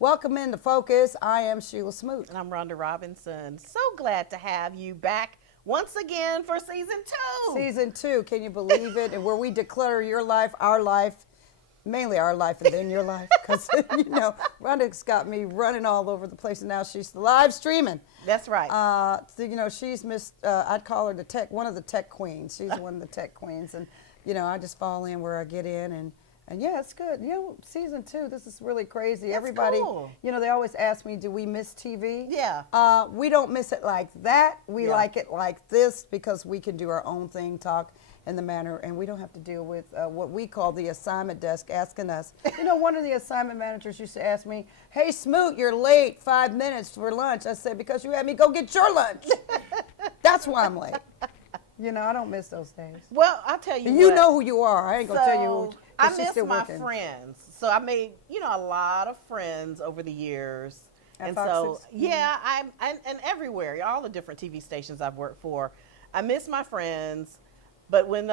Welcome into Focus. I am Sheila Smoot. And I'm Rhonda Robinson. So glad to have you back once again for season 2. Season 2, can you believe it? And where we declare your life, our life, mainly our life and then your life. Because, Rhonda's got me running all over the place, and now she's live streaming. That's right. She's missed, I'd call her one of the tech queens. She's one of the tech queens. And, I just fall in where I get in. And yeah, it's good. Season 2, this is really crazy. That's Everybody, cool. They always ask me, do we miss TV? Yeah. We don't miss it like that. We Yeah. like it like this because we can do our own thing, talk in the manner, and we don't have to deal with what we call the assignment desk asking us. One of the assignment managers used to ask me, hey, Smoot, you're late 5 minutes for lunch. I said, because you had me go get your lunch. That's why I'm late. I don't miss those days. Well, I'll tell you And what. you know who you are. I ain't going to tell you who. I 'cause she's miss still my working. friends. So I made, a lot of friends over the years. At And Fox so, 6? yeah, and everywhere, all the different TV stations I've worked for. I miss my friends, but when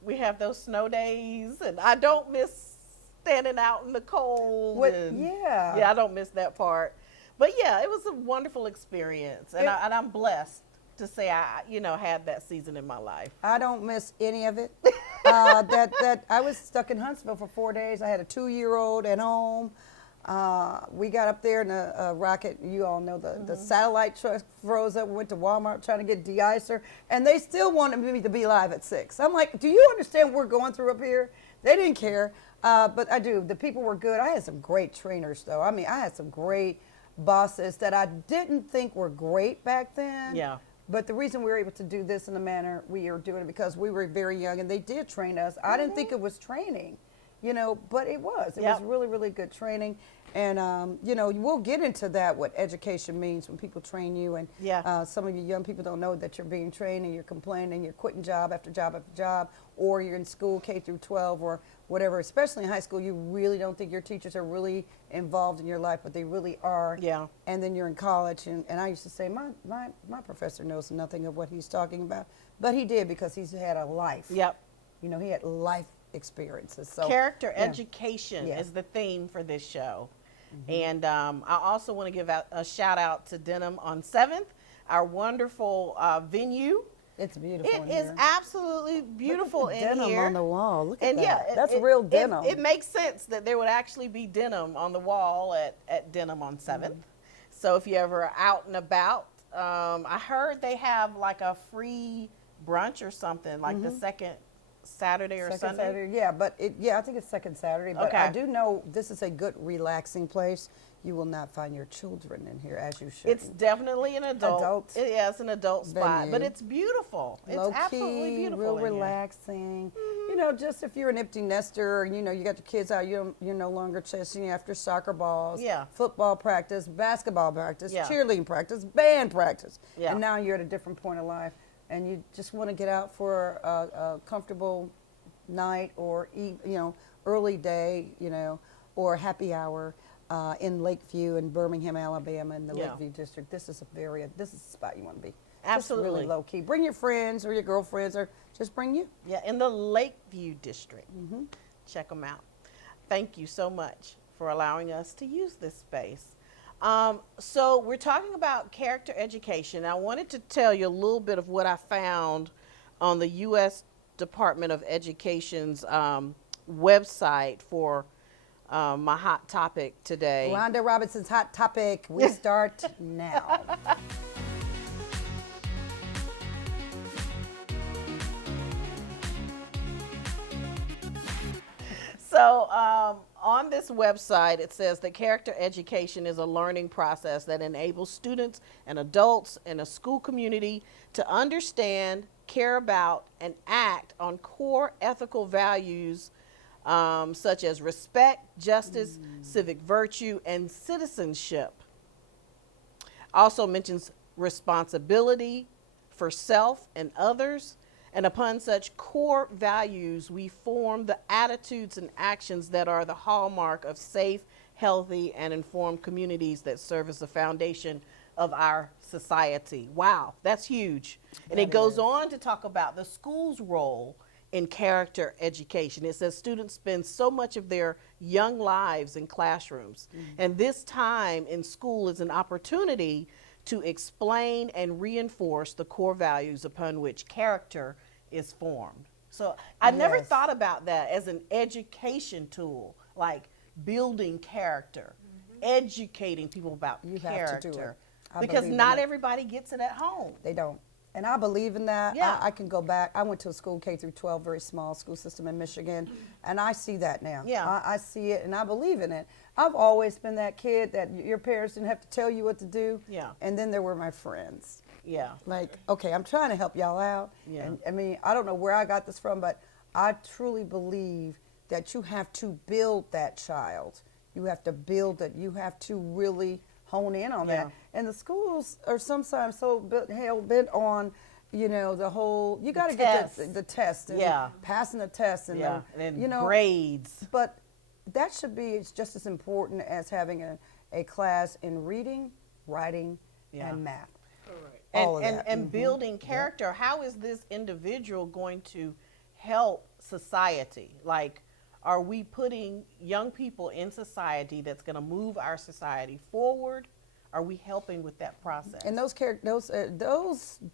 we have those snow days, and I don't miss standing out in the cold. Yeah, I don't miss that part. But yeah, it was a wonderful experience, and I'm blessed to say I had that season in my life. I don't miss any of it. That I was stuck in Huntsville for 4 days. I had a 2-year-old at home. We got up there in a rocket. You all know the satellite truck froze up. We went to Walmart trying to get de-icer, and they still wanted me to be live at 6. I'm like, do you understand what we're going through up here? They didn't care, but I do. The people were good. I had some great trainers, though. I mean, I had some great bosses that I didn't think were great back then. Yeah. But the reason we were able to do this in the manner we are doing it because we were very young and they did train us. I didn't think it was training, but it was. It was really, really good training. And, we'll get into that, what education means when people train you. And some of you young people don't know that you're being trained and you're complaining, you're quitting job after job after job, or you're in school K through 12 or whatever. Especially in high school, you really don't think your teachers are really involved in your life, but they really are. Yeah. And then you're in college, and I used to say, my professor knows nothing of what he's talking about. But he did because he's had a life. Yep. He had life experiences. So Character education Yeah. is the theme for this show. And I also want to give out a shout out to Denim on 7th, our wonderful venue. It's beautiful. It in is here. absolutely beautiful Look at the in denim here. on the wall. Look at And that. That's real denim. It makes sense that there would actually be denim on the wall at Denim on 7th. So if you ever are out and about, I heard they have like a free brunch or something, like the second Saturday or Second Sunday. Saturday, yeah, but I think it's second Saturday. But Okay. I do know this is a good relaxing place. You will not find your children in here, as you should. It's definitely an adult. Adult It's an adult spot, venue. but it's beautiful. It's low absolutely key, beautiful. real in here. relaxing. Just if you're an empty nester, you got your kids out, you're no longer chasing after soccer balls, Yeah. football practice, basketball practice, Yeah. cheerleading practice, band practice, Yeah. and now you're at a different point of life, and you just want to get out for a comfortable night or early day, or happy hour. In Lakeview in Birmingham, Alabama, in the Yeah. Lakeview district. This is a spot you want to be. Absolutely. Just really low key. Bring your friends or your girlfriends, or just bring you. Yeah, in the Lakeview district. Check them out. Thank you so much for allowing us to use this space. So we're talking about character education. I wanted to tell you a little bit of what I found on the U.S. Department of Education's website for my hot topic today. Rhonda Robinson's hot topic. We start now. So on this website, it says that character education is a learning process that enables students and adults in a school community to understand, care about, and act on core ethical values such as respect, justice, civic virtue, and citizenship. Also mentions responsibility for self and others. And upon such core values, we form the attitudes and actions that are the hallmark of safe, healthy, and informed communities that serve as the foundation of our society. Wow, that's huge. And it goes on to talk about the school's role in character education. It says students spend so much of their young lives in classrooms, and this time in school is an opportunity to explain and reinforce the core values upon which character is formed. So I never Yes. thought about that as an education tool, like building character, educating people about You have to character. do it. I Because believe in not it. everybody gets it at home. They don't. And I believe in that. Yeah. I can go back. I went to a school, K through 12, very small school system in Michigan, and I see that now. Yeah. I see it, and I believe in it. I've always been that kid that your parents didn't have to tell you what to do. Yeah. And then there were my friends. Yeah. Like, okay, I'm trying to help y'all out. Yeah. And I mean, I don't know where I got this from, but I truly believe that you have to build that child. You have to build it. You have to really hone in on Yeah. that. And the schools are sometimes so hell bent on, the whole, you got to get the test and Yeah. passing the test and, Yeah. And you know, grades. but that should be just as important as having a class in reading, writing, Yeah. and math. And, all of that. and building character. How is this individual going to help society? Like, are we putting young people in society that's going to move our society forward? Are we helping with that process? And those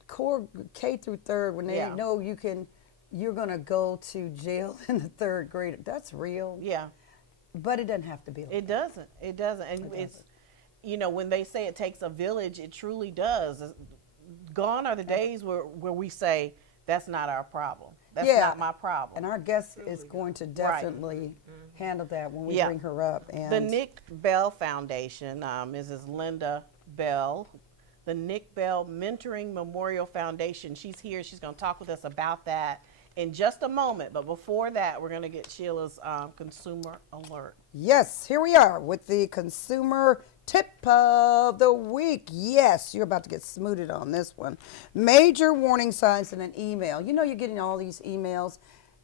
core K through third, when they Yeah. know you're gonna go to jail in the third grade. That's real. Yeah, But it doesn't have to be. Like it doesn't. It doesn't. And it's, when they say it takes a village, it truly does. Gone are the days where we say, that's not our problem. That's Yeah. not my problem. And our guest is going to definitely handle that when we Yeah. bring her up. And The Nick Bell Foundation, Mrs. Linda Bell, the Nick Bell Mentoring Memorial Foundation. She's here. She's going to talk with us about that in just a moment. But before that, we're going to get Sheila's consumer alert. yes, here we are with the consumer tip of the week. Yes, you're about to get smoothed on this one. Major warning signs in an email. You're getting all these emails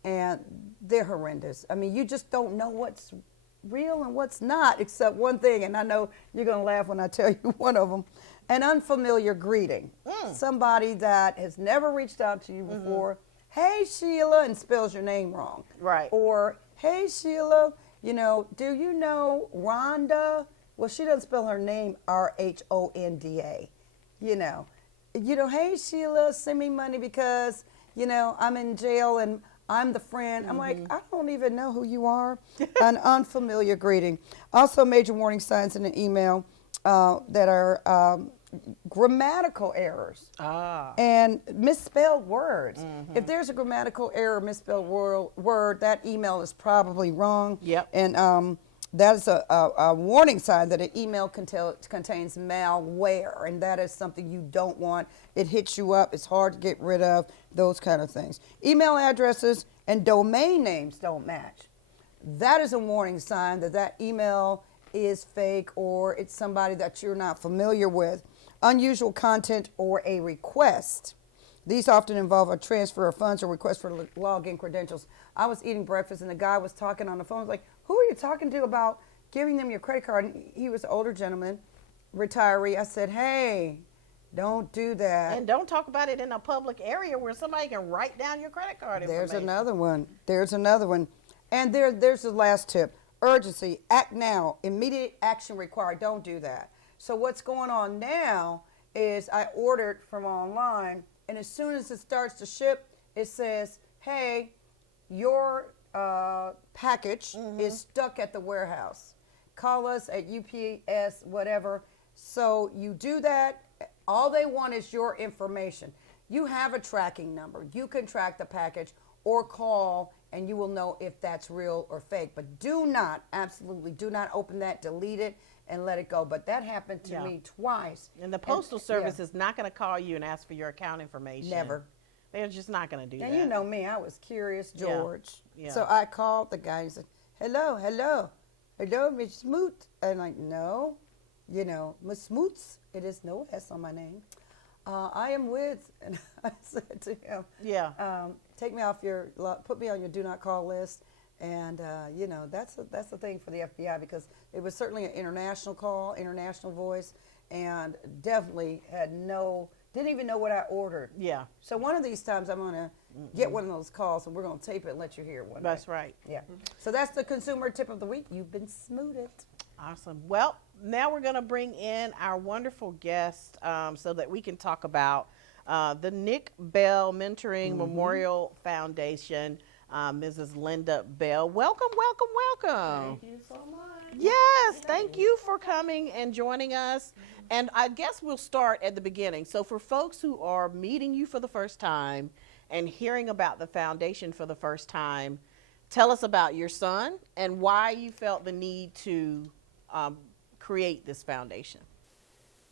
and they're horrendous. I mean, you just don't know what's real and what's not, except one thing, and I know you're going to laugh when I tell you one of them. An unfamiliar greeting. Somebody that has never reached out to you before. Hey, Sheila, and spells your name wrong. Right. Or, hey, Sheila, do you know Rhonda? Well, she doesn't spell her name Rhonda. Hey, Sheila, send me money because, I'm in jail and I'm the friend. I'm like, I don't even know who you are. An unfamiliar greeting. Also, major warning signs in an email that are grammatical errors and misspelled words. If there's a grammatical error, misspelled word, that email is probably wrong. Yep. And that is a warning sign that an email contains malware, and that is something you don't want. It hits you up. It's hard to get rid of, those kind of things. Email addresses and domain names don't match. That is a warning sign that email is fake or it's somebody that you're not familiar with. Unusual content or a request. These often involve a transfer of funds or request for login credentials. I was eating breakfast and the guy was talking on the phone. I was like, who are you talking to about giving them your credit card? And he was an older gentleman, retiree. I said, hey, don't do that. And don't talk about it in a public area where somebody can write down your credit card There's information. another one. And there's the last tip. Urgency, act now, immediate action required. Don't do that. So what's going on now is I ordered from online, and as soon as it starts to ship, it says, hey, your package is stuck at the warehouse. Call us at UPS, whatever. So you do that. All they want is your information. You have a tracking number. You can track the package or call, and you will know if that's real or fake. But do not, absolutely, do not open that, delete it, and let it go. But that happened to me twice. And the Postal Service is not going to call you and ask for your account information. Never. They're just not going to do And that. you know me, I was curious, George. Yeah. So I called the guy and said, hello, Miss Smoot. And like, no, Miss Smoots, it is no S on my name. I am with, and I said to him, take me off put me on your do not call list. And, that's the thing for the FBI, because it was certainly an international call, international voice, and definitely didn't even know what I ordered. Yeah. So one of these times I'm going to get one of those calls, and we're going to tape it and let you hear it one That's day. right. Yeah. So that's the consumer tip of the week. You've been smoothed. Awesome. Well, now we're going to bring in our wonderful guest so that we can talk about the Nick Bell Mentoring Memorial Foundation, Mrs. Linda Bell. Welcome, welcome, welcome. Thank you so much. Yes, thank you for coming and joining us. And I guess we'll start at the beginning. So for folks who are meeting you for the first time and hearing about the foundation for the first time, tell us about your son and why you felt the need to create this foundation.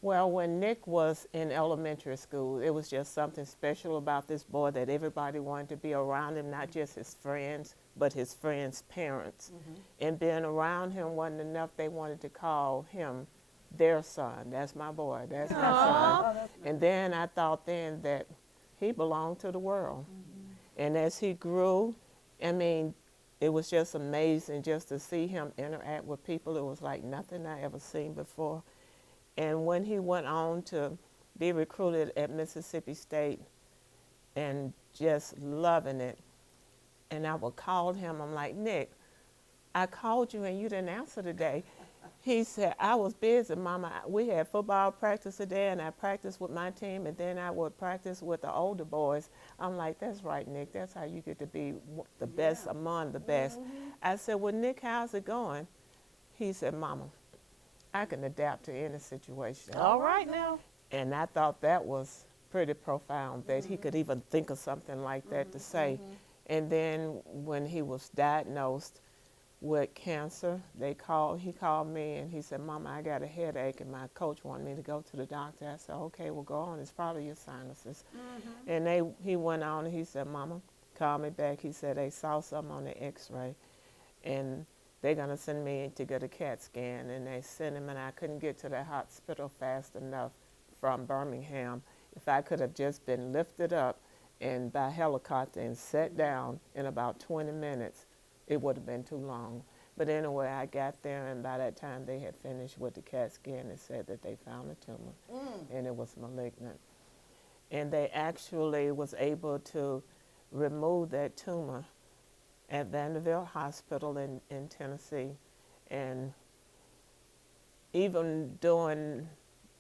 Well, when Nick was in elementary school, it was just something special about this boy that everybody wanted to be around him, not just his friends, but his friends' parents. And being around him wasn't enough. They wanted to call him their son. That's my boy. That's my son. And then I thought then that he belonged to the world. And as he grew, I mean, it was just amazing just to see him interact with people. It was like nothing I ever seen before. And when he went on to be recruited at Mississippi State and just loving it, and I would call him, I'm like, Nick, I called you and you didn't answer today. He said, I was busy, Mama. We had football practice today, and I practiced with my team, and then I would practice with the older boys. I'm like, that's right, Nick. That's how you get to be the best among the best. I said, well, Nick, how's it going? He said, Mama, I can adapt to any situation. All right now. And I thought that was pretty profound, that he could even think of something like that to say. And then when he was diagnosed with cancer, he called me and he said, Mama, I got a headache and my coach wanted me to go to the doctor. I said, okay, well, go on. It's probably your sinuses. And he went on and he said, Mama, call me back. He said they saw something on the x-ray and they're going to send me to get a CAT scan. And they sent him, and I couldn't get to the hospital fast enough from Birmingham. If I could have just been lifted up and by helicopter and set down in about 20 minutes, it would have been too long. But anyway, I got there, and by that time they had finished with the CAT scan and said that they found a tumor, and it was malignant. And they actually was able to remove that tumor at Vanderbilt Hospital in Tennessee. And even during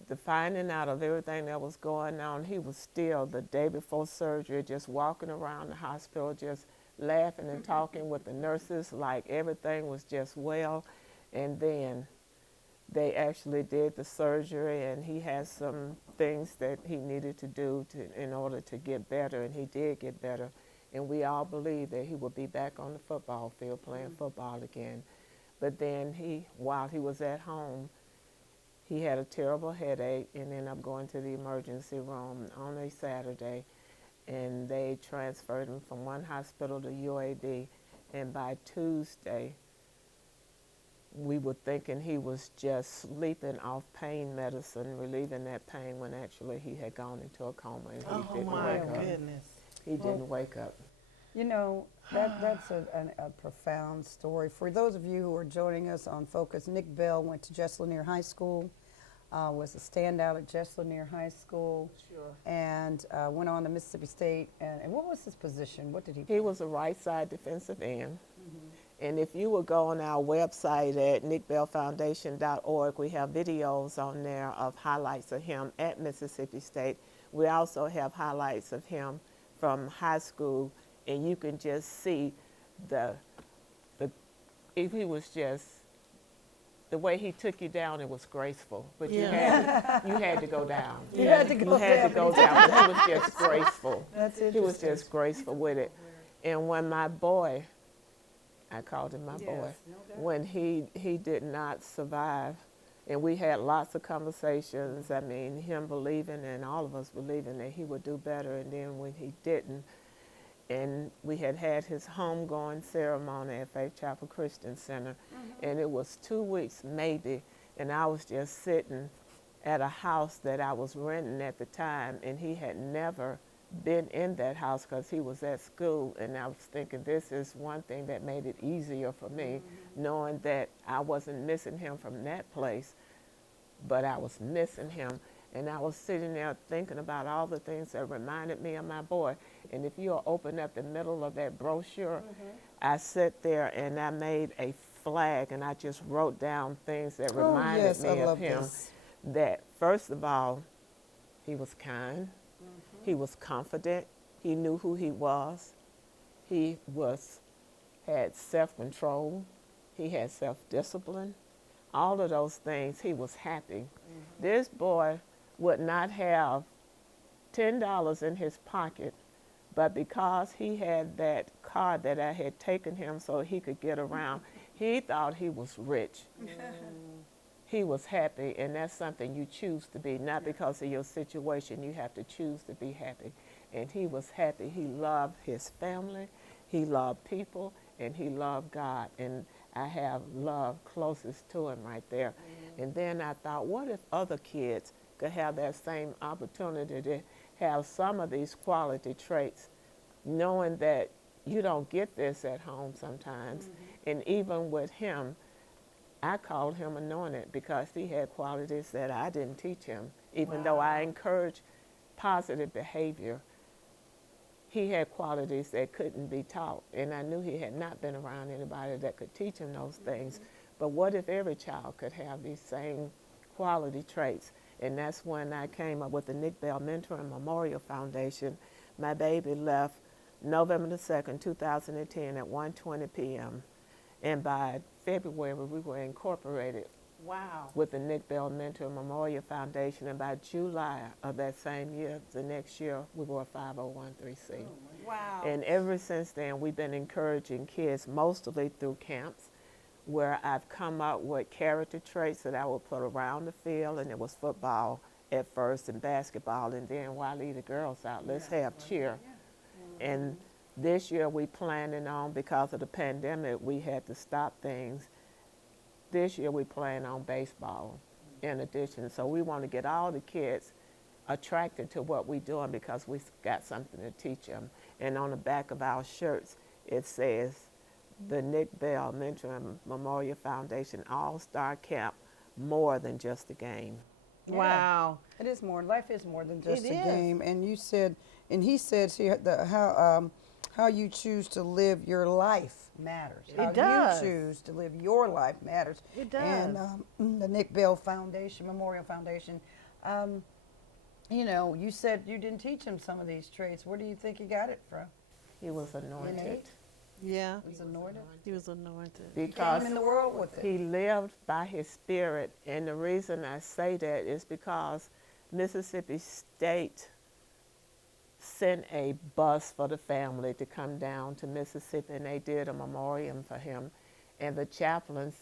the finding out of everything that was going on, he was still, the day before surgery, just walking around the hospital, just laughing and talking with the nurses like everything was just well. And then they actually did the surgery, and he has some things that he needed to do in order to get better, and he did get better. And we all believed that he would be back on the football field playing football again. But then while he was at home, he had a terrible headache and ended up going to the emergency room on a Saturday. And they transferred him from one hospital to UAB. And by Tuesday, we were thinking he was just sleeping off pain medicine, relieving that pain, when actually he had gone into a coma and he didn't wake up. Goodness. He didn't wake up. You know, that's a profound story. For those of you who are joining us on Focus, Nick Bell went to Jess Lanier High School, was a standout at Jess Lanier High School, and went on to Mississippi State. And what was his position? What did he play? He was a right side defensive end. And if you will go on our website at nickbellfoundation.org, we have videos on there of highlights of him at Mississippi State. We also have highlights of him from high school, and you can just see if he was just, the way he took you down, it was graceful, but you had to go down. You had to go You had down. to go down, but he was just graceful. That's He was interesting. just graceful with it. And when my boy, I called him my boy, when he did not survive, and we had lots of conversations, I mean, him believing and all of us believing that he would do better, and then when he didn't, and we had his homegoing ceremony at Faith Chapel Christian Center, and it was 2 weeks maybe, and I was just sitting at a house that I was renting at the time, and he had never been in that house because he was at school, and I was thinking this is one thing that made it easier for me, knowing that I wasn't missing him from that place, but I was missing him. And I was sitting there thinking about all the things that reminded me of my boy. And if you'll open up the middle of that brochure, I sat there and I made a flag and I just wrote down things that Oh, reminded yes, I me of love him. this. That first of all, he was kind, he was confident, he knew who he was, he had self-control, he had self-discipline, all of those things. He was happy. This boy would not have $10 in his pocket, but because he had that car that I had taken him so he could get around, he thought he was rich. He was happy, and that's something you choose to be, not because of your situation. You have to choose to be happy. And he was happy. He loved his family, he loved people, and he loved God. And I have love closest to him right there. And then I thought, what if other kids could have that same opportunity to have some of these quality traits, knowing that you don't get this at home sometimes. And even with him, I called him anointed because he had qualities that I didn't teach him. Even though I encouraged positive behavior, he had qualities that couldn't be taught. And I knew he had not been around anybody that could teach him those things. But what if every child could have these same quality traits? And that's when I came up with the Nick Bell Mentor and Memorial Foundation. My baby left November the 2nd, 2010 at 1:20 p.m. And by February, we were incorporated Wow. with the Nick Bell Mentor and Memorial Foundation. And by July of that same year, the next year, we were a 501(c)(3). Wow. And ever since then, we've been encouraging kids, mostly through camps, where I've come up with character traits that I would put around the field. And it was football at first and basketball. And then while I leave the girls out, let's have cheer. And this year we planning on, because of the pandemic, we had to stop things. This year we plan on baseball in addition. So we want to get all the kids attracted to what we're doing because we got something to teach them. And on the back of our shirts, it says the Nick Bell Mentor and Memorial Foundation All-Star Camp, more than just a game. Wow. It is more. Life is more than just It a is. game. And you said, and he said here how you choose to live your life matters. How does. you choose to live your life matters. It does. And the Nick Bell Foundation, Memorial Foundation, you know, you said you didn't teach him some of these traits. Where do you think he got it from? He was anointed Innate? Yeah. Was anointed? He was anointed. because Came in the world with it. he lived by his spirit. And the reason I say that is because Mississippi State sent a bus for the family to come down to Mississippi, and they did a memoriam for him. And the chaplain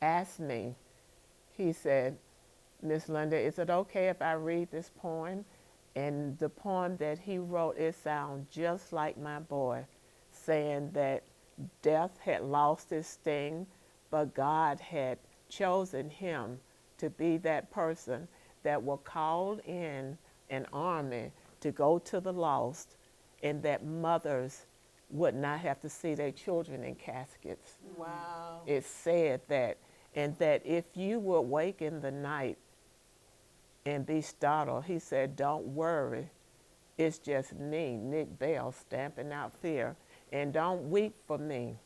asked me, he said, Miss Linda, is it okay if I read this poem? And the poem that he wrote, it sounds just like my boy, saying that death had lost its sting, but God had chosen him to be that person that will call in an army to go to the lost, and that mothers would not have to see their children in caskets. Wow. It said that, and that if you would wake in the night and be startled, he said, don't worry, it's just me, Nick Bell, stamping out fear. And don't weep for me.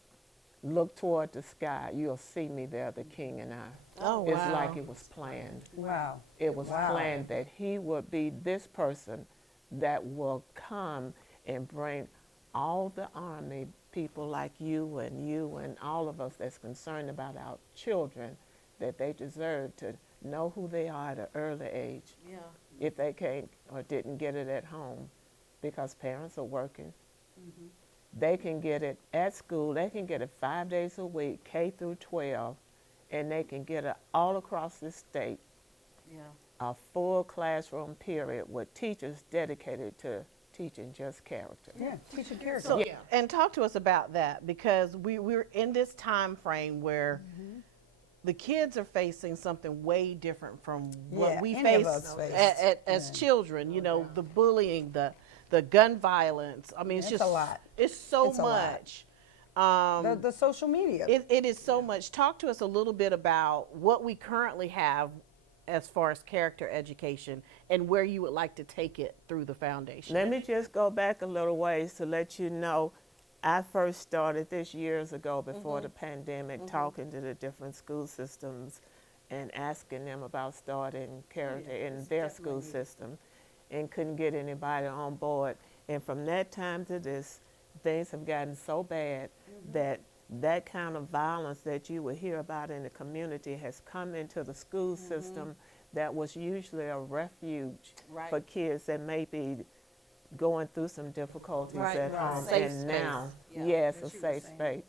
Look toward the sky. You'll see me there, the King and I. Oh, It's wow. like it was planned. Wow. It was Wow. planned that he would be this person that will come and bring all the army people like you and all of us that's concerned about our children, that they deserve to know who they are at an early age Yeah. if they can't or didn't get it at home because parents are working. They can get it at school. They can get it 5 days a week, K through 12, and they can get it all across the state, Yeah. a full classroom period with teachers dedicated to teaching just character. Yeah, teach a character. So, and talk to us about that, because we're in this time frame where the kids are facing something way different from what Yeah, we any of face us faced. as Yeah. children. You know, the bullying, the gun violence. I mean, it's It's just a lot. It's so It's a lot. much. The social media. It is so much. Talk to us a little bit about what we currently have as far as character education and where you would like to take it through the foundation? Let me just go back a little ways to let you know. I first started this years ago before the pandemic, talking to the different school systems and asking them about starting character in their school system, and couldn't get anybody on board. And from that time to this, things have gotten so bad that that kind of violence that you would hear about in the community has come into the school system that was usually a refuge Right. for kids that may be going through some difficulties Right, at right. home. Safe And space. now, Yeah. yes, a safe space.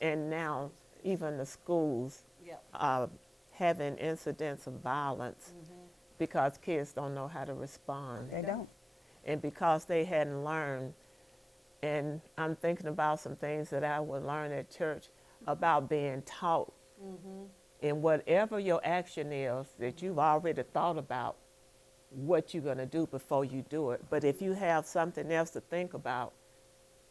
And now even the schools Yep. are having incidents of violence because kids don't know how to respond. They don't. And because they hadn't learned, and I'm thinking about some things that I would learn at church about being taught. And whatever your action is that you've already thought about what you're going to do before you do it. But if you have something else to think about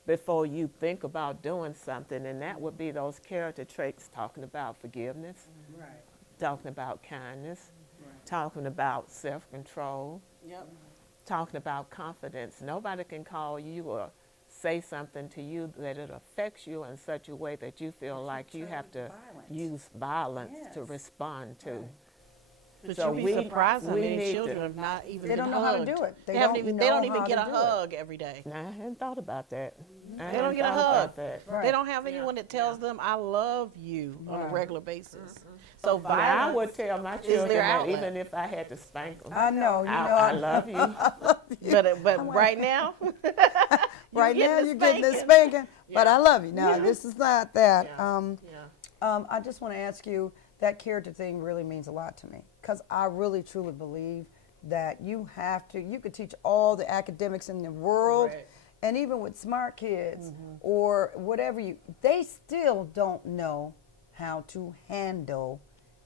before you think about doing something, and that would be those character traits, talking about forgiveness, talking about kindness, talking about self-control, Yep. talking about confidence. Nobody can call you or say something to you that it affects you in such a way that you feel like you have to use violence to respond to. But So you'd be we- surprised how we many need to- children have not even They been don't know how to hugged. do it. They haven't don't even, know they don't how even get a to do it. hug every day. Now, I hadn't thought about that. They don't get a hug. That. Right. They don't have anyone that tells them, I love you on a Right. regular basis. So Now, I violence, would tell my is children their that outlet. even if I had to spank them, I know. You know. I love you. but right now, Right getting now the you're getting the spanking. spanking, but I love you. Now this is not that. Yeah. I just want to ask you, that character thing really means a lot to me, because I really truly believe that you could teach all the academics in the world, Right. and even with smart kids or whatever they still don't know how to handle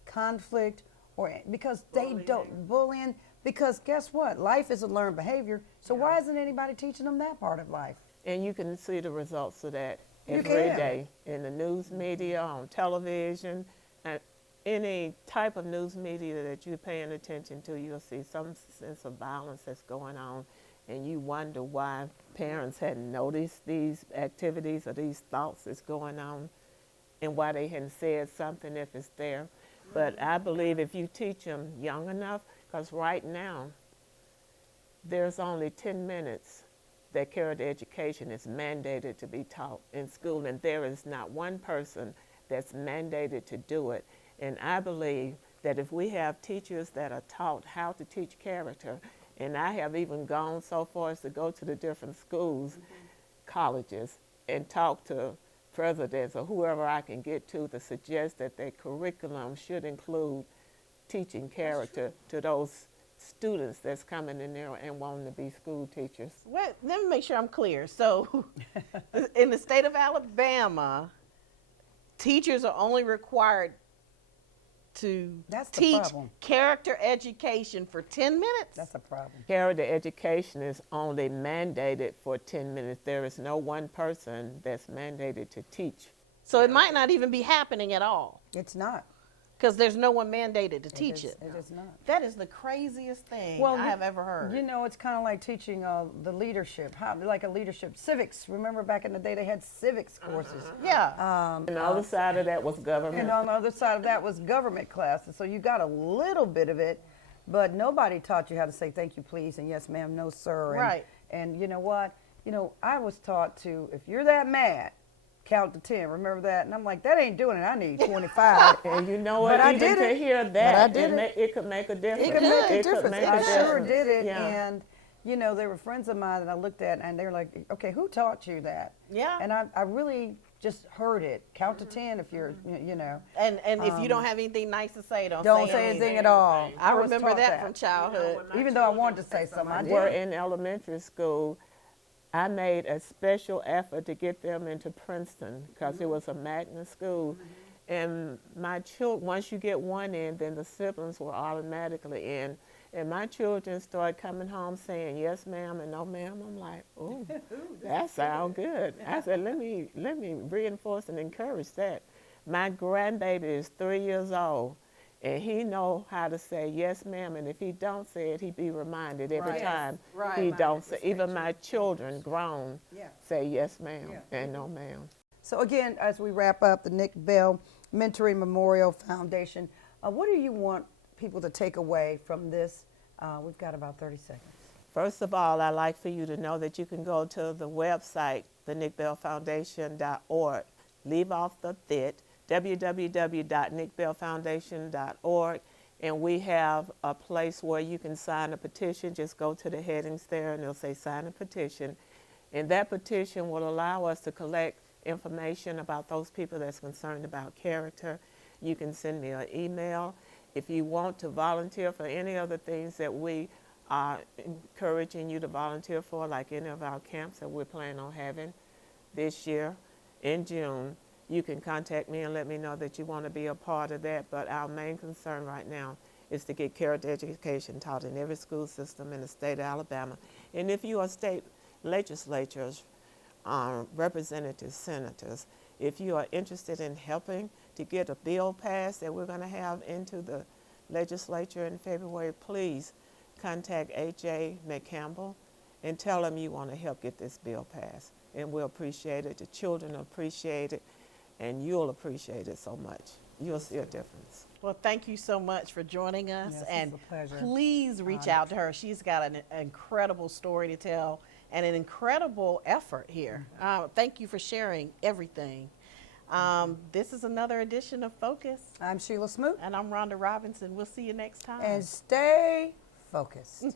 conflict, or because they don't bullying, because guess what? Life is a learned behavior. So why isn't anybody teaching them that part of life? And you can see the results of that You every can. day in the news media, on television, and any type of news media that you're paying attention to, you'll see some sense of violence that's going on, and you wonder why parents hadn't noticed these activities or these thoughts that's going on, and why they hadn't said something if it's there. But I believe if you teach them young enough, because right now there's only 10 minutes that character education is mandated to be taught in school, and there is not one person that's mandated to do it. And I believe that if we have teachers that are taught how to teach character, and I have even gone so far as to go to the different schools, colleges, and talk to presidents or whoever I can get to suggest that their curriculum should include teaching character to those students that's coming in there and wanting to be school teachers. Wait, let me make sure I'm clear. So, in the state of Alabama, teachers are only required to That's the teach problem. character education for 10 minutes. That's a problem. Character education is only mandated for 10 minutes. There is no one person that's mandated to teach. So it might not even be happening at all It's not. because there's no one mandated to teach it. It is not. That is the craziest thing Well, I have ever heard. You know, it's kind of like teaching the leadership, like a leadership, civics. Remember back in the day they had civics courses. yeah. And the other side of that was government. And on the other side of that was government classes. So you got a little bit of it, but nobody taught you how to say thank you, please, and yes, ma'am, no, sir. And, Right. And you know what? You know, I was taught to, if you're that mad, count to 10. Remember that? And I'm like, that ain't doing it. I need 25. And you know what? But I Even did to it. hear But that, I did it could make a difference. It could make a It could difference. make a I sure difference. did it. Yeah. And, you know, they were friends of mine that I looked at, and they were like, okay, who taught you that? Yeah. And I really just heard it. Count to 10 if you're, you know. And if you don't have anything nice to say, don't Say anything at all. I was remember taught that from childhood. Even though I wanted to say something, I Were did. in elementary school, I made a special effort to get them into Princeton because it was a magnet school. And my children, once you get one in, then the siblings were automatically in. And my children started coming home saying, yes, ma'am, and no, ma'am. I'm like, oh, that sounds good. I said, let me reinforce and encourage that. My grandbaby is 3 years old, And he know how to say yes, ma'am, and if he don't say it, he be reminded every Right. time Right. he don't Reminded, say. Even my children, grown, Yeah. say yes, ma'am, Yeah. and no, ma'am. So again, as we wrap up the Nick Bell Mentoring Memorial Foundation, what do you want people to take away from this? We've got about 30 seconds. First of all, I'd like for you to know that you can go to the website, thenickbellfoundation.org. Leave off the THIT, www.nickbellfoundation.org. And we have a place where you can sign a petition. Just go to the headings there and it'll say sign a petition. And that petition will allow us to collect information about those people that's concerned about character. You can send me an email. If you want to volunteer for any of the things that we are encouraging you to volunteer for, like any of our camps that we're planning on having this year in June, you can contact me and let me know that you want to be a part of that. But our main concern right now is to get character education taught in every school system in the state of Alabama. And if you are state legislatures, representatives, senators, if you are interested in helping to get a bill passed that we're going to have into the legislature in February, please contact A.J. McCampbell and tell him you want to help get this bill passed. And we'll appreciate it. The children appreciate it, and you'll appreciate it so much. You'll see a difference. Well, thank you so much for joining us. Yes, it's and a pleasure. please reach out to her. She's got an incredible story to tell and an incredible effort here. Thank you for sharing everything. This is another edition of Focus. I'm Sheila Smoot, And I'm Rhonda Robinson. We'll see you next time. and stay focused.